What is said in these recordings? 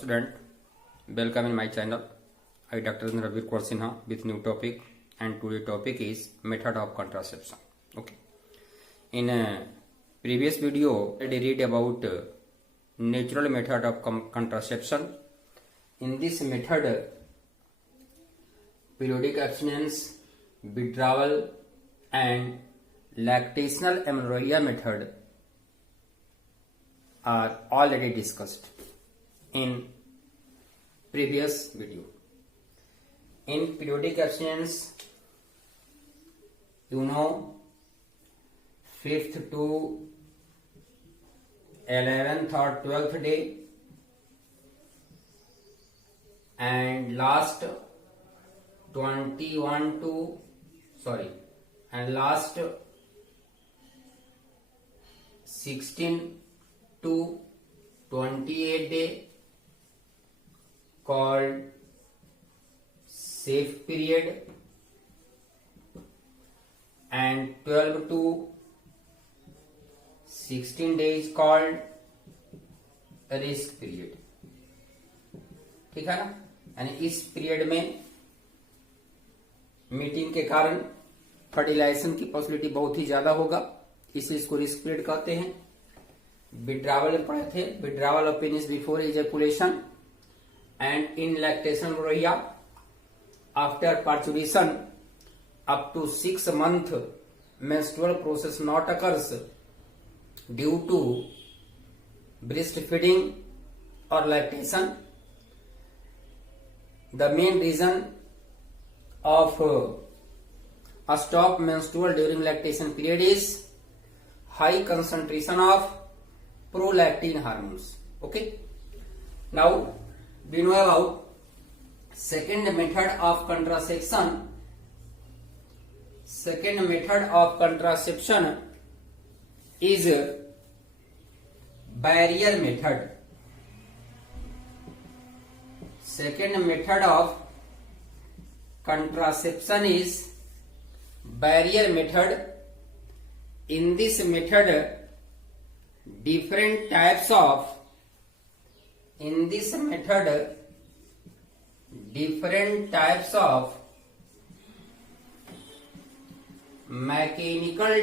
student, welcome in my channel. I Dr. Ravi Kaur Sinha with new topic, and today topic is method of contraception. Okay. In previous video I read about natural method of contraception. In this method, periodic abstinence, withdrawal and lactational amenorrhea method are already discussed in previous video. In periodic abstinence, you know, 5th to 11th or 12th day and last 16 to 28 day called safe period, and 12 to 16 days called risk period. ठीक है ना. यानी इस period में meeting के कारण fertilisation की possibility बहुत ही ज्यादा होगा, इसलिए इसको रिस्क पीरियड कहते हैं. विड्रावल में पढ़े थे, withdrawal of penis before ejaculation and in lactation amenorrhea after parturition up to 6 month menstrual process not occurs due to breastfeeding or lactation. The main reason of a stop menstrual during lactation period is high concentration of prolactin hormones. Okay, now we know about second method of contraception. Second method of contraception is barrier method. Second method of contraception is barrier method. In this method, different types of mechanical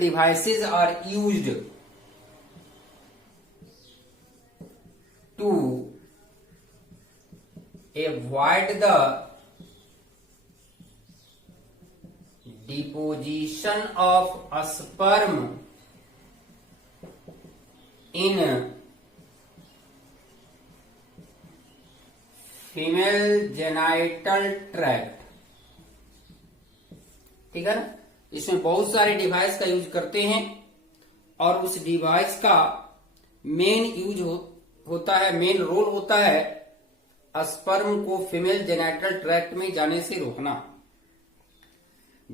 devices are used to avoid the deposition of a sperm in female genital tract. ठीक है ना. इसमें बहुत सारे device का use करते हैं और उस डिवाइस का मेन यूज होता है, मेन रोल होता है स्पर्म को फीमेल जेनिटल ट्रैक्ट में जाने से रोकना.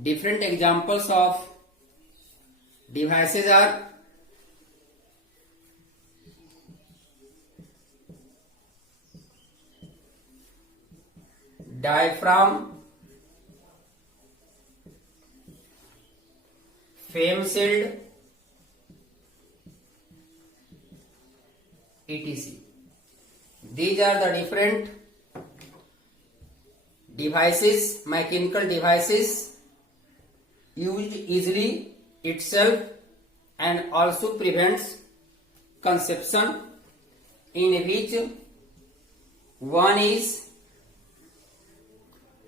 Different examples of devices are diaphragm, fem shield, etc. These are the different devices, mechanical devices used easily itself and also prevents conception, in which one is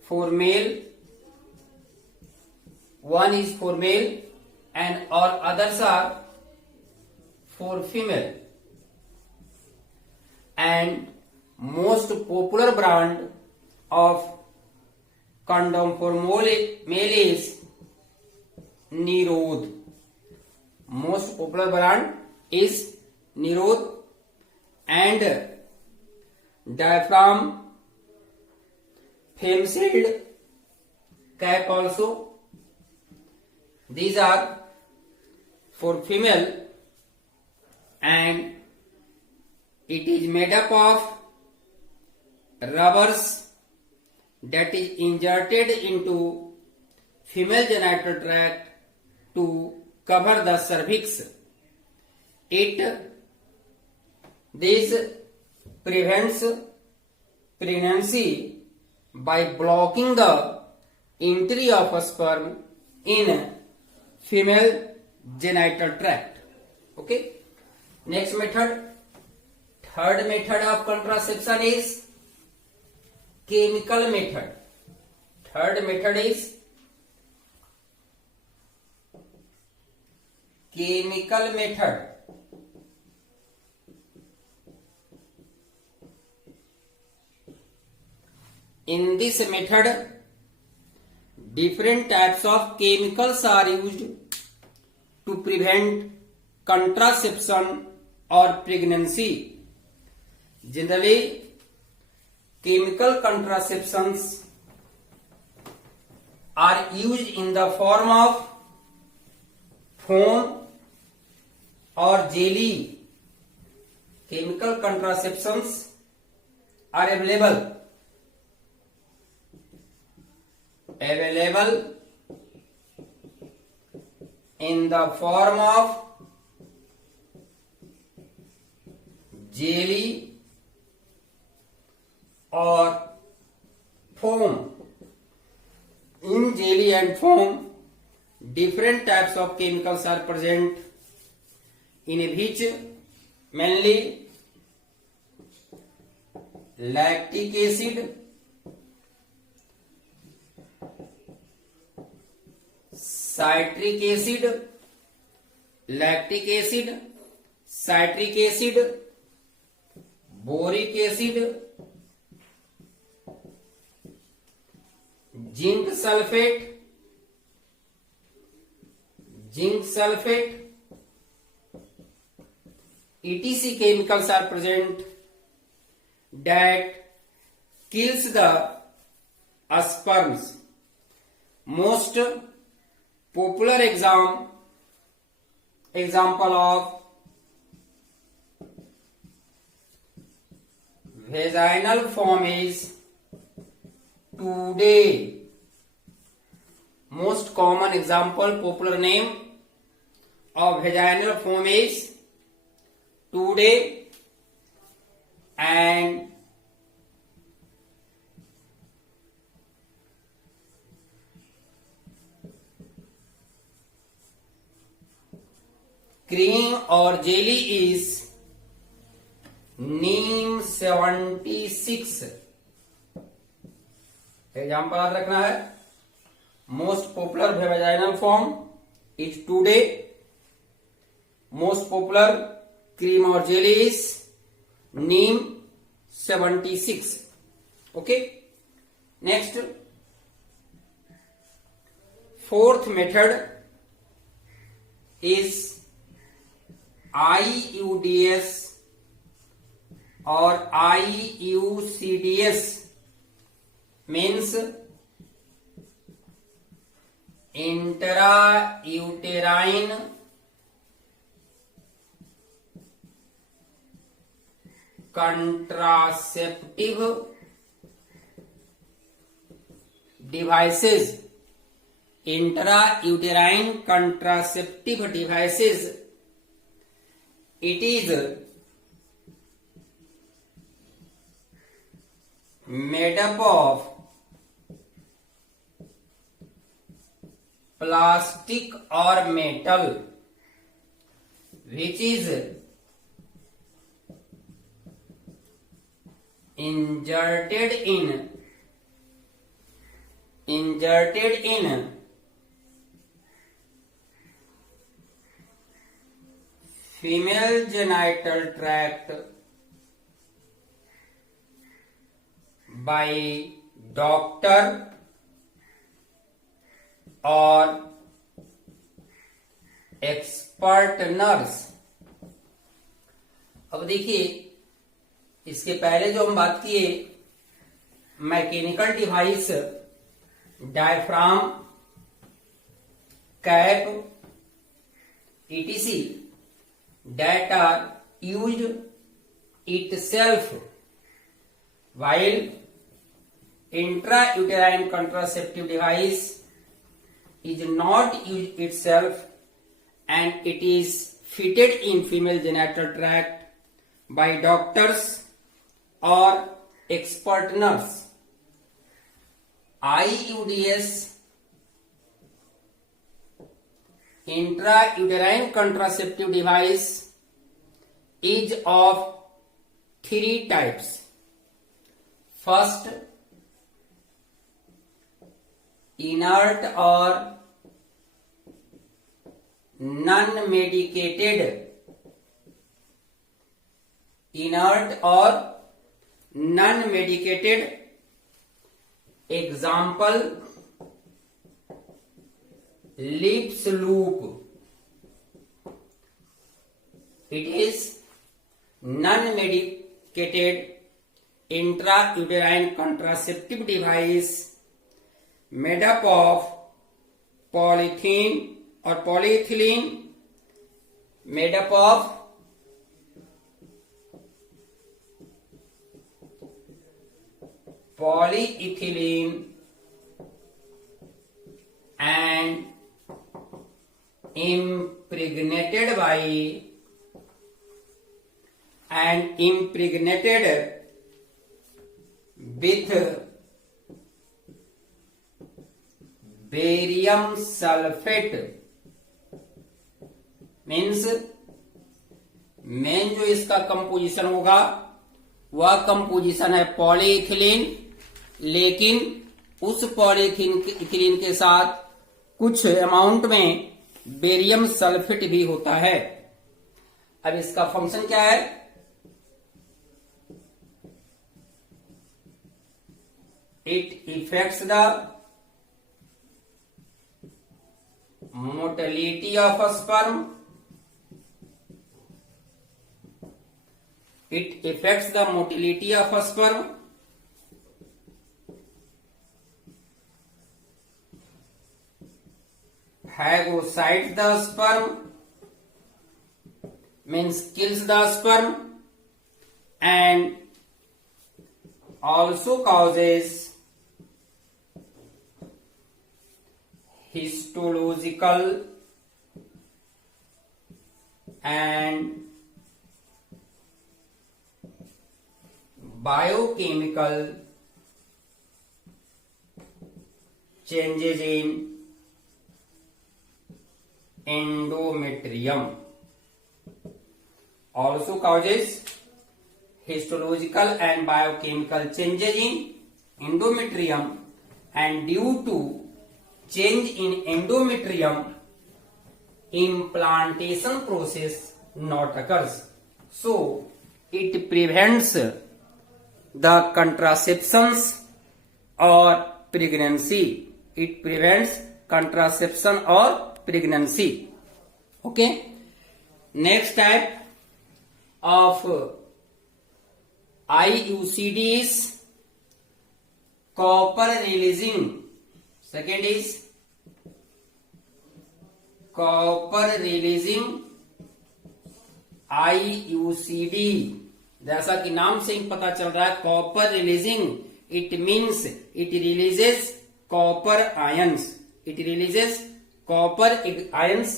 for male, and all others are for female. And most popular brand of condom for male is Nirod. Most popular brand is Nirod, and diaphragm, fem shield, cap also. These are for female, and it is made up of rubbers that is inserted into female genital tract to cover the cervix. This prevents pregnancy by blocking the entry of a sperm in female genital tract. Okay. Next method. Third method of contraception is chemical method. Third method is chemical method. In this method, different types of chemicals are used to prevent contraception or pregnancy. Generally, chemical contraceptions are used in the form of foam or jelly. Chemical contraceptions are available in the form of jelly or foam. In jelly and foam, different types of chemicals are present, in which mainly lactic acid, citric acid, lactic acid, citric acid, boric acid, zinc sulfate, etc. chemicals are present that kills the sperms. Most popular example of vaginal foam is Today. Most common example, popular name of vaginal foam is Today and cream or jelly is Neem 76. Example याद रखना है. Most popular vaginal form is today. Most popular cream और jelly is Neem 76. Okay. Next, fourth method is IUDS और IUCDS. means intrauterine contraceptive devices. Intrauterine contraceptive devices. It is made up of plastic or metal which is inserted in female genital tract by doctor और expert nurse. अब देखिए, इसके पहले जो हम बात किए mechanical device, diaphragm, cap, etc. that are used itself while intrauterine contraceptive device is not used itself and it is fitted in female genital tract by doctors or expert nurse. IUDs, intrauterine contraceptive device, is of three types. First, inert or non-medicated. Inert or non-medicated. Example, lips loop. It is non-medicated intrauterine contraceptive device made up of polythene or polyethylene, made up of polyethylene and impregnated with barium sulfate. Means main जो इसका composition होगा वह composition है polyethylene, लेकिन उस polyethylene के साथ कुछ अमाउंट में बेरियम सल्फेट भी होता है। अब इसका फंक्शन क्या है? It effects the motility of sperm. It affects the motility of sperm. Phagocytes the sperm, means kills the sperm, and also causes histological and biochemical changes in endometrium. Also causes histological and biochemical changes in endometrium, and due to change in endometrium, implantation process not occurs. So it prevents the contraceptions or pregnancy. It prevents contraception or pregnancy. Okay. Next type of IUCD is copper releasing. Second is copper releasing IUCD. जैसा कि नाम से ही पता चल रहा है, copper releasing, it means it releases copper ions. It releases copper ions.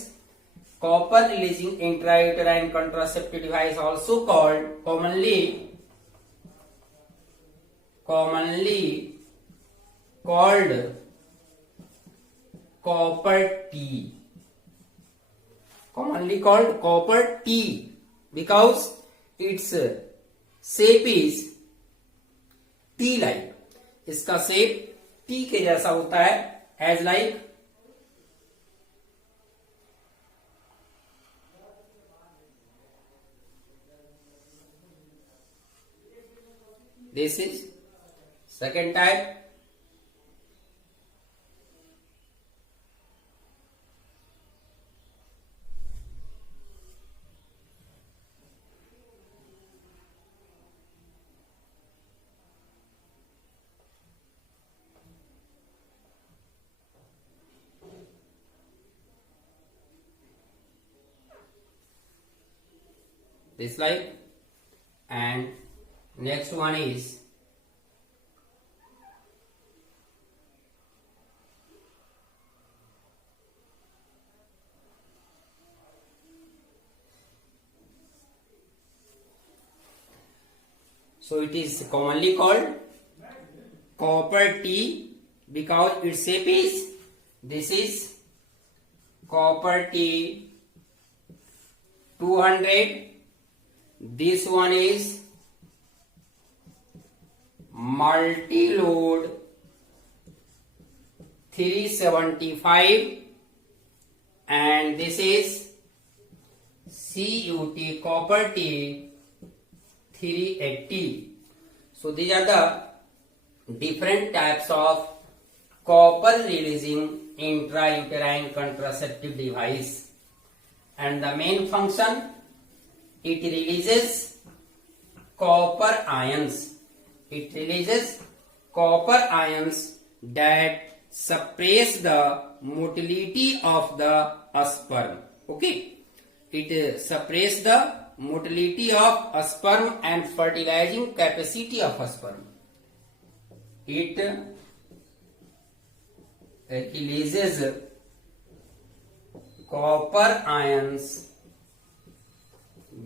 Copper releasing intrauterine contraceptive device also called commonly called copper T. Commonly called copper T because its shape is T like. इसका shape T के जैसा होता है, as like this is second type. This like, and next one is So it is commonly called copper T because its shape is, this is copper T 200. This one is multi-load 375 and this is CUT copper T 380. So these are the different types of copper releasing intrauterine contraceptive device, and the main function, it releases copper ions. It releases copper ions that suppress the motility of the sperm. Okay, it suppress the motility of sperm and fertilizing capacity of sperm. It releases copper ions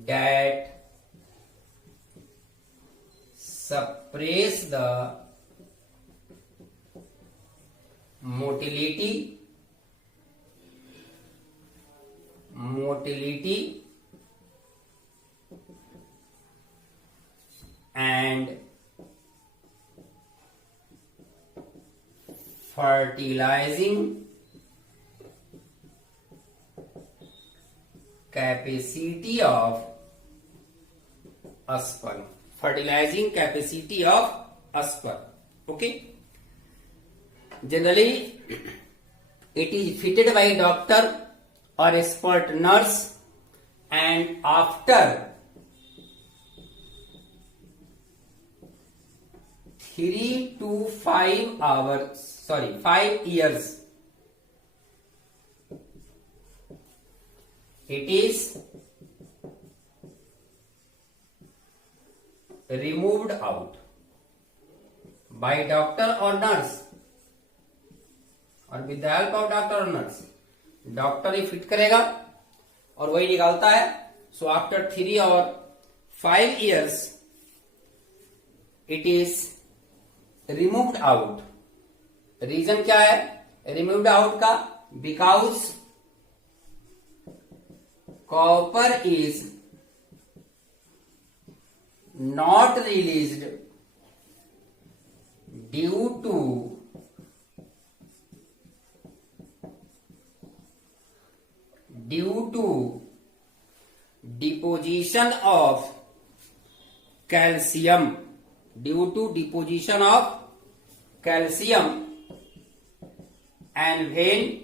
that suppress the motility and fertilizing capacity of sperm. Fertilizing capacity of sperm. Okay. Generally, it is fitted by doctor or expert nurse, and after 3 to 5 hours, 5 years, it is removed out by doctor or nurse और with the help of doctor और nurse. Doctor ही fit करेगा और वही निकालता है. So after 3 और 5 years it is removed out. Reason क्या है रिमूव्ड आउट का? Because copper is not released due to deposition of calcium, and when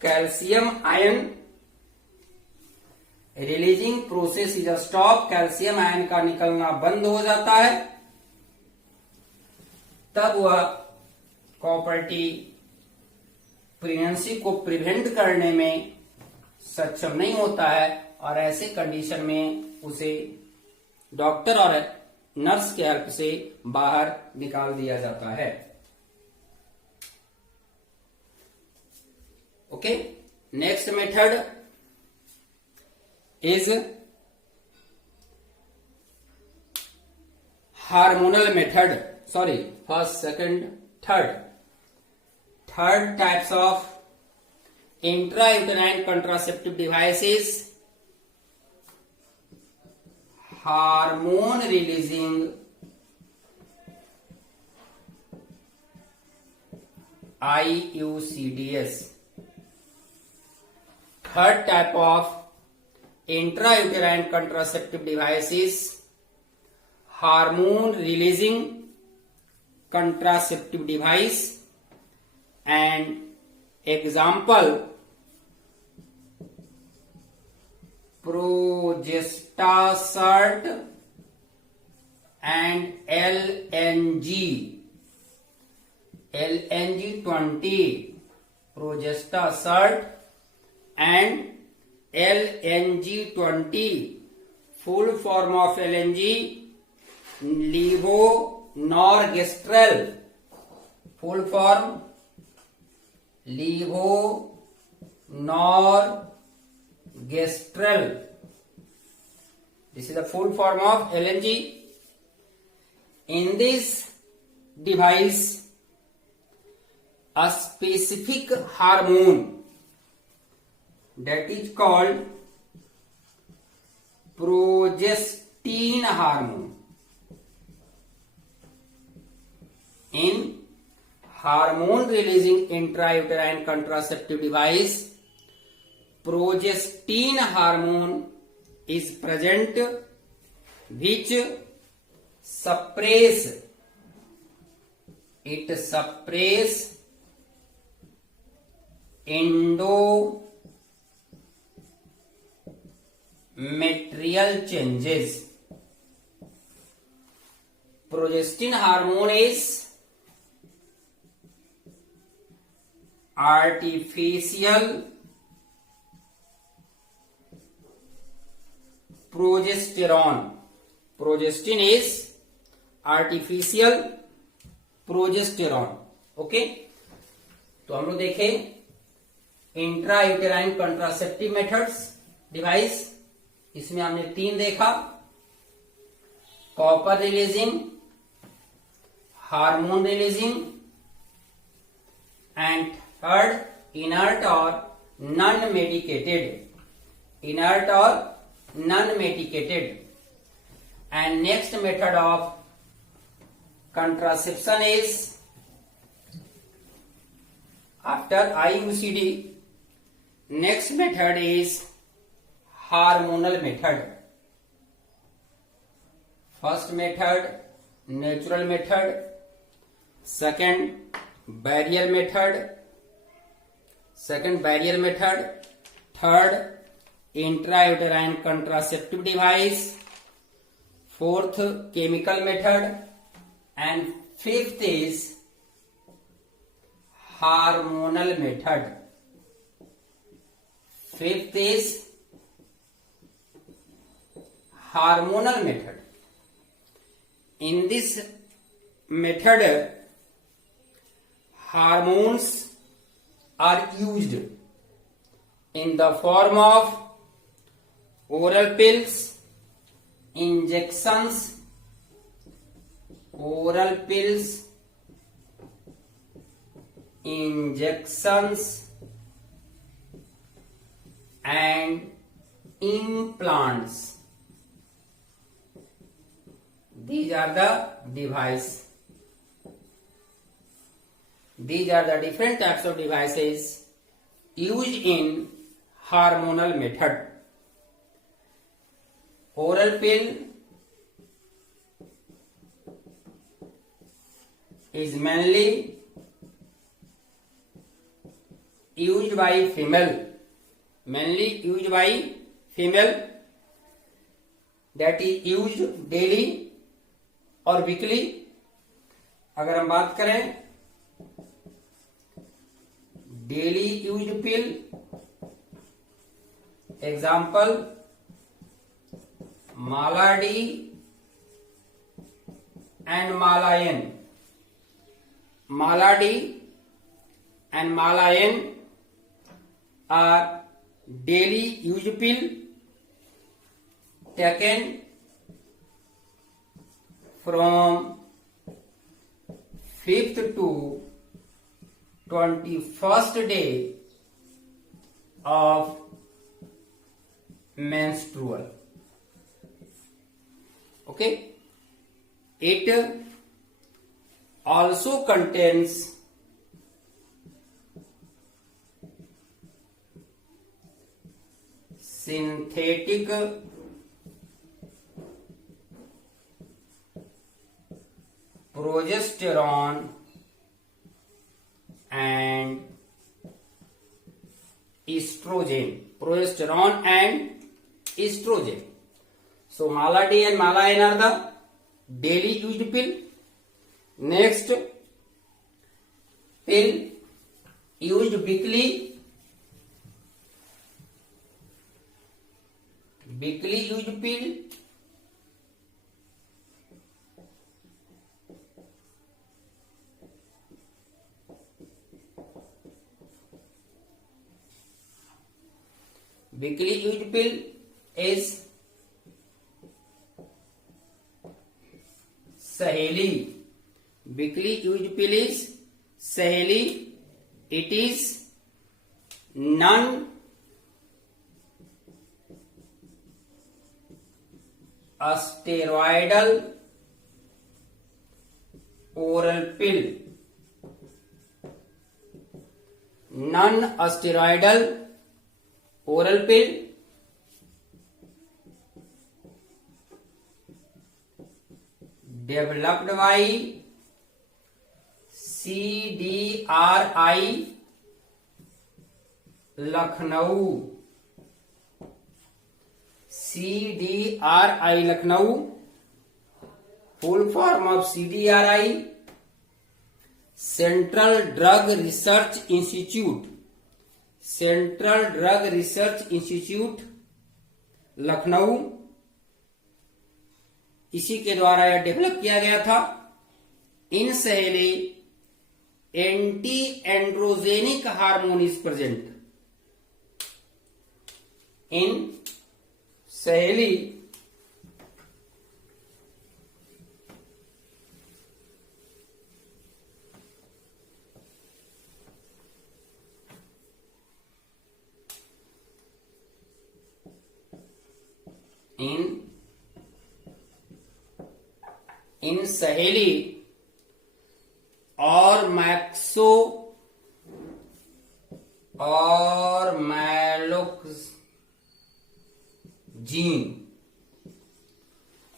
calcium ion releasing process is stop, calcium ion का निकलना बंद हो जाता है, तब वह कॉपर टी प्रेगनेंसी को प्रिवेंट करने में सक्षम नहीं होता है और ऐसे कंडीशन में उसे डॉक्टर और नर्स के हेल्प से बाहर निकाल दिया जाता है. Okay, next method is hormonal method. First, second, third types of intrauterine contraceptive devices, hormone releasing IUCDs. Third type of intrauterine contraceptive devices, hormone releasing contraceptive device, and example Progestasert and LNG 20, Progestasert and LNG 20. Full form of LNG, levonorgestrel. Full form levonorgestrel. This is the full form of LNG. In this device, a specific hormone that is called progestin hormone. In hormone releasing intrauterine contraceptive device, progestin hormone is present, which suppress endometrial changes. Progestin hormone is artificial progesterone. Progestin is artificial progesterone. Okay, तो हम लोग देखें intra uterine contraceptive methods device. इसमें हमने 3 देखा: copper releasing, hormone releasing, and third inert और non medicated. And next method of contraception is, after IUCD, next method is hormonal method. First method, natural method. Second, barrier method. Third, intrauterine contraceptive device. Fourth, chemical method. And fifth is hormonal method. In this method, hormones are used in the form of oral pills, injections, and implants. These are the device. These are the different types of devices used in hormonal method. Oral pill is mainly used by female. That is used daily or weekly. अगर हम बात करें daily used pill, example Mala D and Mala N. Mala D and Mala N are daily used pill taken from 5th to 21st day of menstrual. Okay, it also contains synthetic progesterone and estrogen. So Mala D and Mala N are the daily used pill. Next, pill used weekly used pill. Weekly used pill is सहेली, weakly used pill is सहेली, it is non steroidal oral pill, non steroidal oral pill developed by CDRI Lucknow, CDRI Lucknow, full form of CDRI central drug research institute, central drug research institute Lucknow, इसी के द्वारा यह develop किया गया था। इन Saheli anti androgenic hormone is present, इन सहेली इन सहेली और मैक्सो और मैलोक्जीन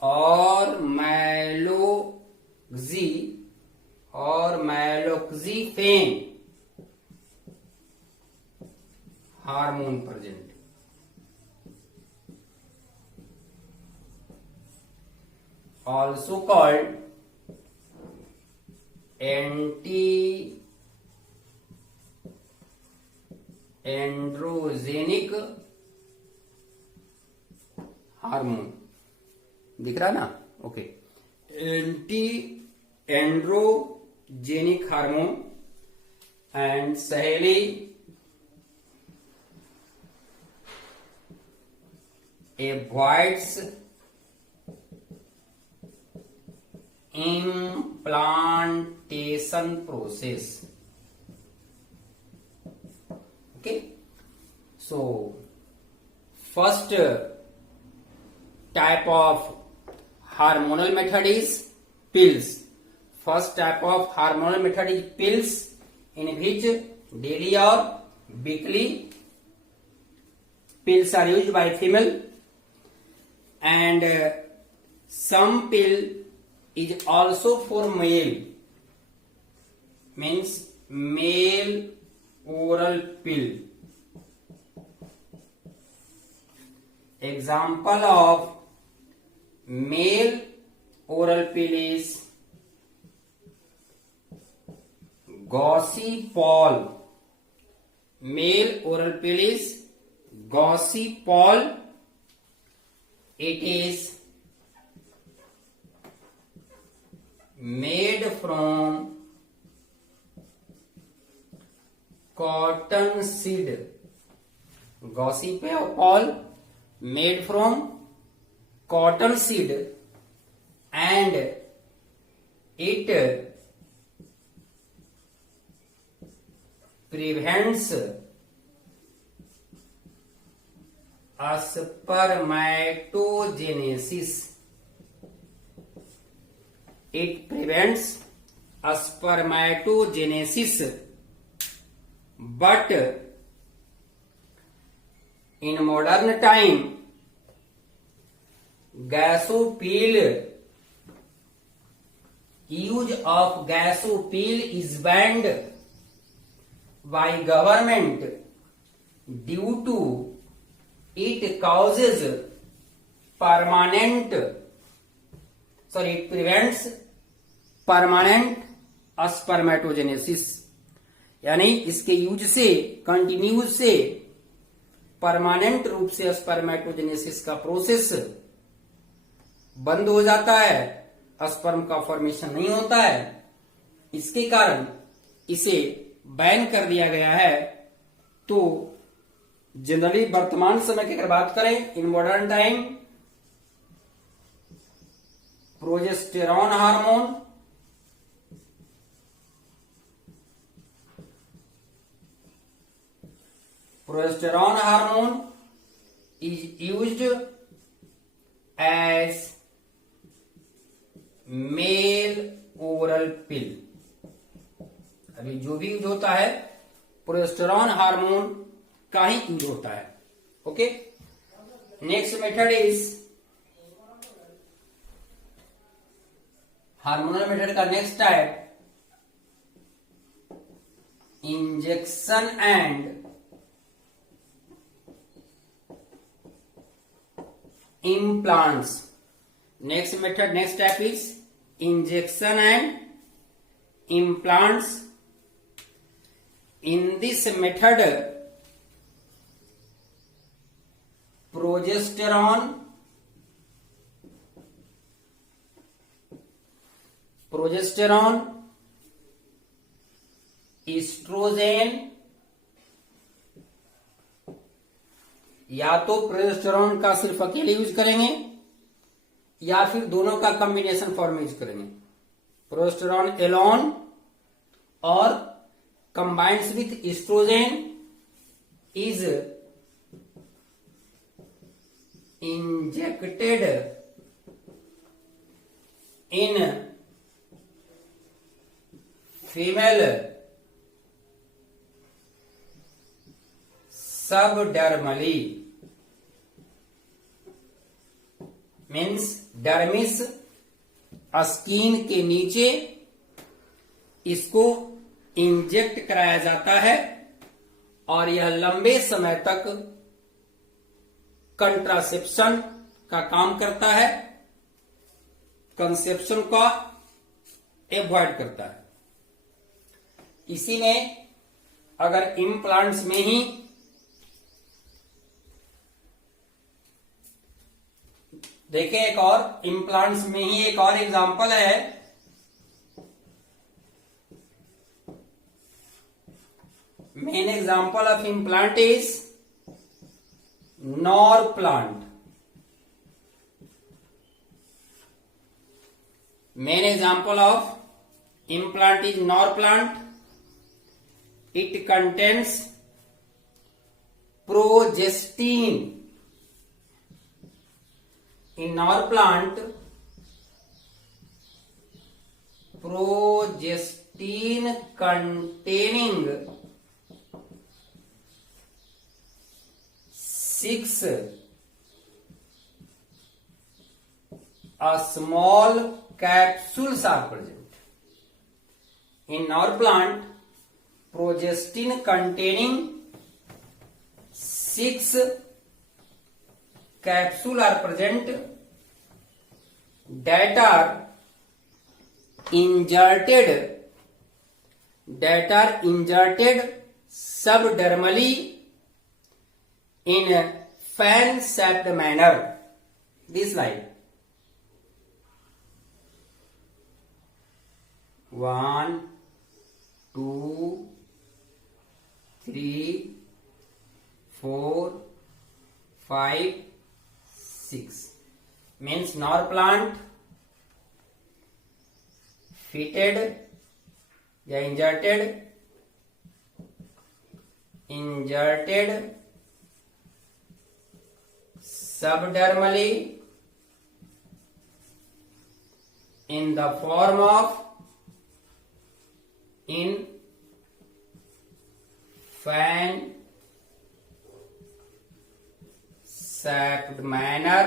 और मैलोक्जीफेन hormone present, also called anti-androgenic hormone, दिख रहा ना? Okay, anti-androgenic hormone and Saheli avoids implantation process. Okay, so first type of hormonal method is pills. First type of hormonal method is pills, in which daily or weekly pills are used by female, and some pill is also for male, means male oral pill. Example of male oral pill is Gaucipol. Male oral pill is Gaucipol. It is made from cotton seed. Gaucipol made from cotton seed, and it prevents spermatogenesis. It prevents spermatogenesis, but in modern time Gasopil, use of Gasopil is banned by government due to it causes permanent, sorry, it prevents permanent spermatogenesis, यानी इसके use से, continues से permanent रूप से spermatogenesis का process बंद हो जाता है, स्पर्म का फॉर्मेशन नहीं होता है। इसके कारण इसे बैन कर दिया गया है। तो जनरली वर्तमान समय की अगर बात करें, in modern time progesterone hormone, progesterone hormone is used as male oral pill. अभी जो भी यूज होता है प्रोजेस्टेरॉन हार्मोन का ही यूज होता है। Okay, next method is hormonal method का next type injection and implants. Next method, next step is injection and implants. In this method, progesterone oestrogen, या तो प्रोजेस्टेरॉन का सिर्फ अकेले यूज करेंगे या फिर दोनों का कॉम्बिनेशन फॉर्म में यूज करेंगे। प्रोजेस्टेरॉन एलोन और combined with estrogen is injected in female subdermally, means dermis skin के नीचे इसको इंजेक्ट कराया जाता है और यह लंबे समय तक कंट्रासेप्शन का काम करता है, कंसेप्शन का एवॉइड करता है। इसी में अगर इम्प्लांट्स में ही देखें, एक और इम्प्लांट्स में ही एक और एग्जांपल है, main example of implant is Norplant. Main example of implant is Norplant. It contains progestin. In our plant, progestin containing 6 small capsules are present. In our plant, progestin containing 6 capsule are present that are inserted subdermally in a fan shaped manner. This slide. 1, 2, 3, 4, 5, 6 means nor plant fitted या inserted subdermally in the form of in fan shaped manner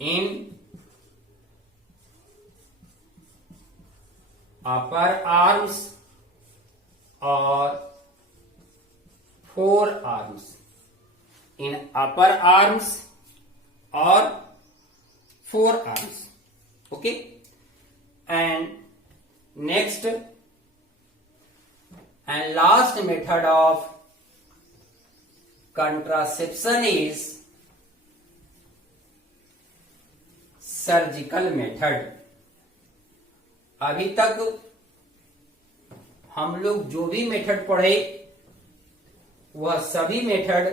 in upper arms or forearms. In upper arms or forearms. Okay, and next and last method of contraception is surgical method. अभी तक हम लोग जो भी method पढ़े वह सभी method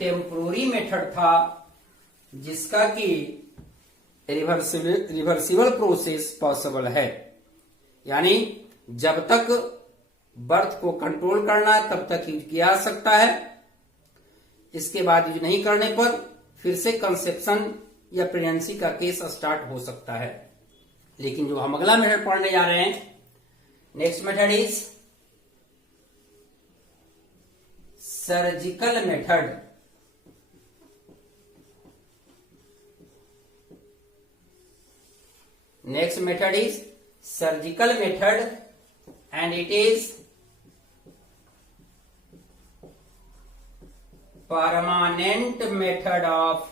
temporary method था, जिसका कि रिवर्सिबल प्रोसेस पॉसिबल है, यानी जब तक बर्थ को कंट्रोल करना है तब तक यूज किया जा सकता है। इसके बाद यूज नहीं करने पर फिर से कंसेप्शन या प्रेगनेंसी का केस स्टार्ट हो सकता है। लेकिन जो हम अगला मेथड पढ़ने जा रहे हैं, next method is surgical method. Next method is surgical method and it is permanent method of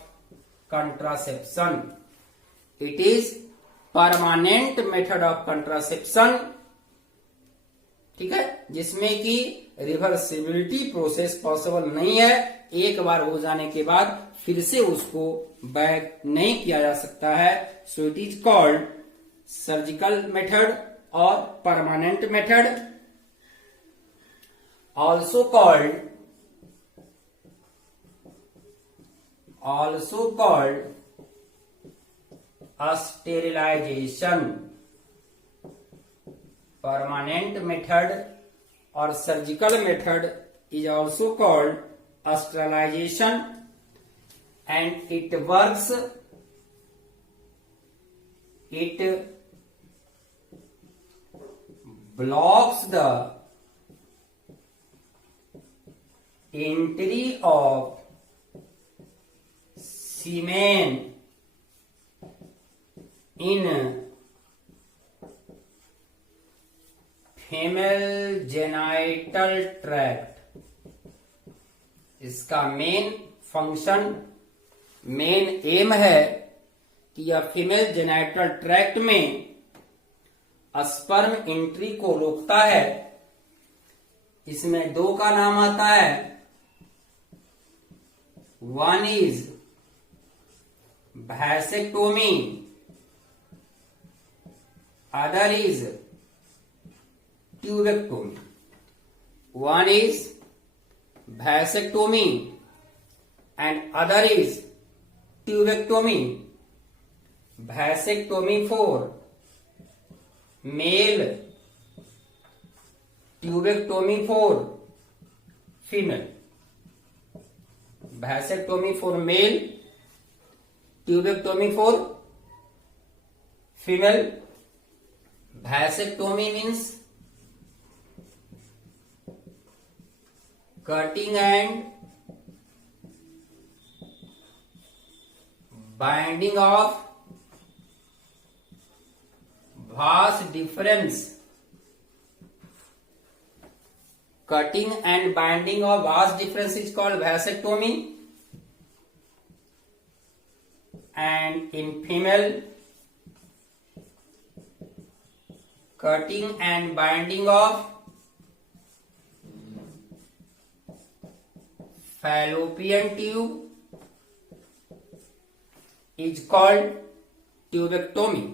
contraception. It is permanent method of contraception, ठीक है, जिसमें कि रिवर्सिबिलिटी प्रोसेस पॉसिबल नहीं है। एक बार हो जाने के बाद फिर से उसको बैक नहीं किया जा सकता है। So it is called surgical method or permanent method, also called sterilization। permanent method or surgical method is also called sterilization, and it works, it blocks the entry of semen in female genital tract। इसका main function, main M है कि यह female genital tract में sperm entry को रोकता है। इसमें दो का नाम आता है, one is vasectomy, other is tubectomy. One is vasectomy and other is tubectomy. Vasectomy for male, tubectomy for female. Vasectomy for male, tubectomy for female. Vasectomy means cutting and binding of vas difference, cutting and binding of vas difference is called vasectomy, and in female cutting and binding of fallopian tube is called tubectomy।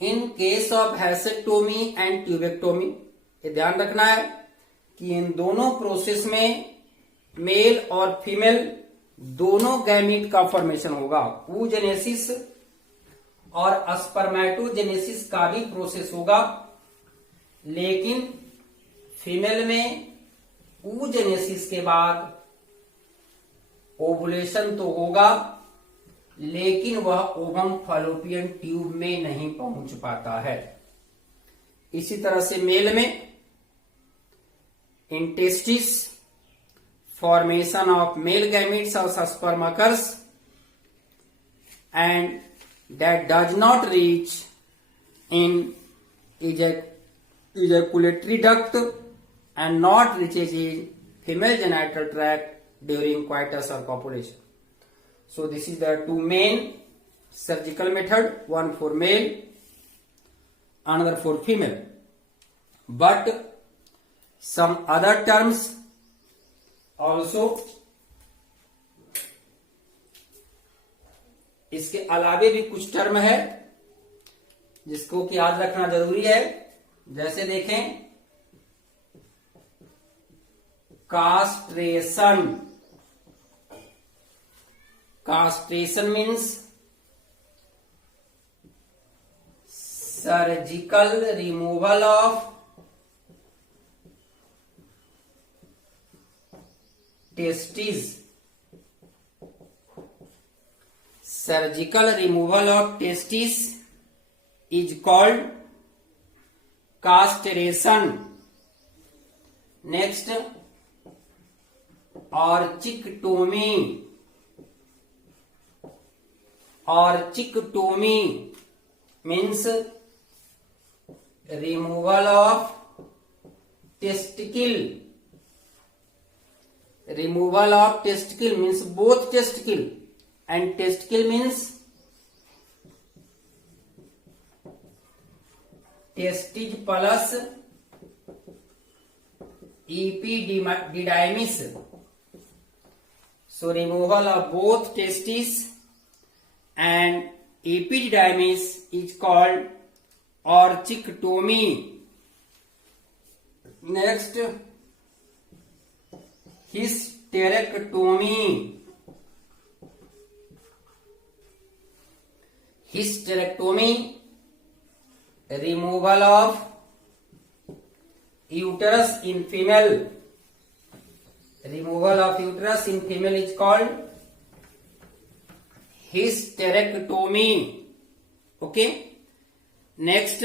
In case of vasectomy and tubectomy, ये ध्यान रखना है कि इन दोनों process में mail और female दोनों gamete का फॉर्मेशन होगा। oogenesis और स्पर्मेटोजेनेसिस का भी प्रोसेस होगा, लेकिन फीमेल में oogenesis के बाद ओवुलेशन तो होगा, लेकिन वह ओवम फैलोपियन ट्यूब में नहीं पहुंच पाता है। इसी तरह से मेल में इंटेस्टिस, फॉर्मेशन ऑफ मेल गैमीट्स और sperm occurs and that does not reach in ejaculatory duct and not reaches in female genital tract during coitus or copulation. So this is the two main surgical method, one for male, another for female. But some other terms also, इसके अलावे भी कुछ term है जिसको कि याद रखना जरूरी है। जैसे देखें, castration, Castration means surgical removal of testes. Surgical removal of testes is called castration. Next, orchiectomy. Orchiectomy means removal of testicle. Removal of testicle means both testicle, and testicle means testis plus epididymis. So removal of both testes and epididymis is called orchiectomy. Next, hysterectomy. Hysterectomy, removal of uterus in female. Removal of uterus in female is called hysterectomy. Okay. Next,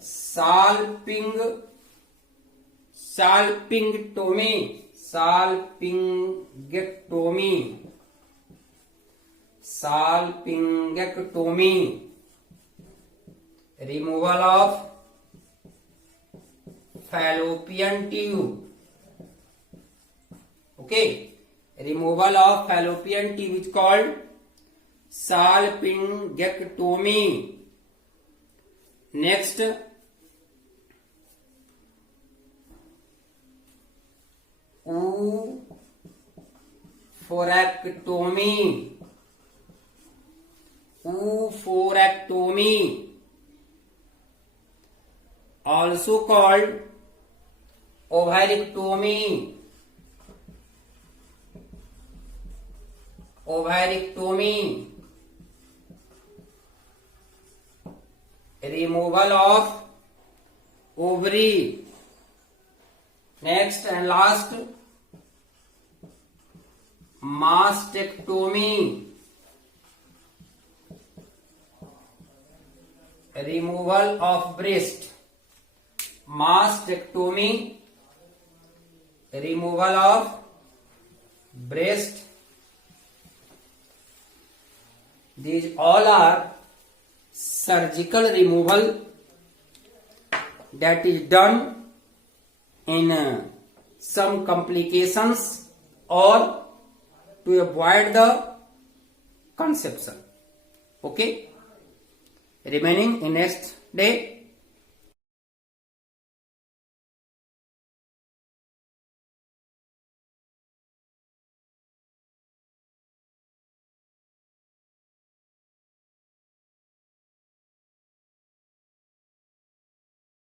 salpingectomy. Salpingectomy, removal of fallopian tube. Okay, removal of fallopian tube is called salpingectomy. Next, oophorectomy. Oophorectomy, also called ovarectomy. Ovarectomy, removal of ovary. Next and last, mastectomy, removal of breast. Mastectomy, removal of breast. These all are surgical removal that is done in some complications or to avoid the conception. Okay, remaining in next day.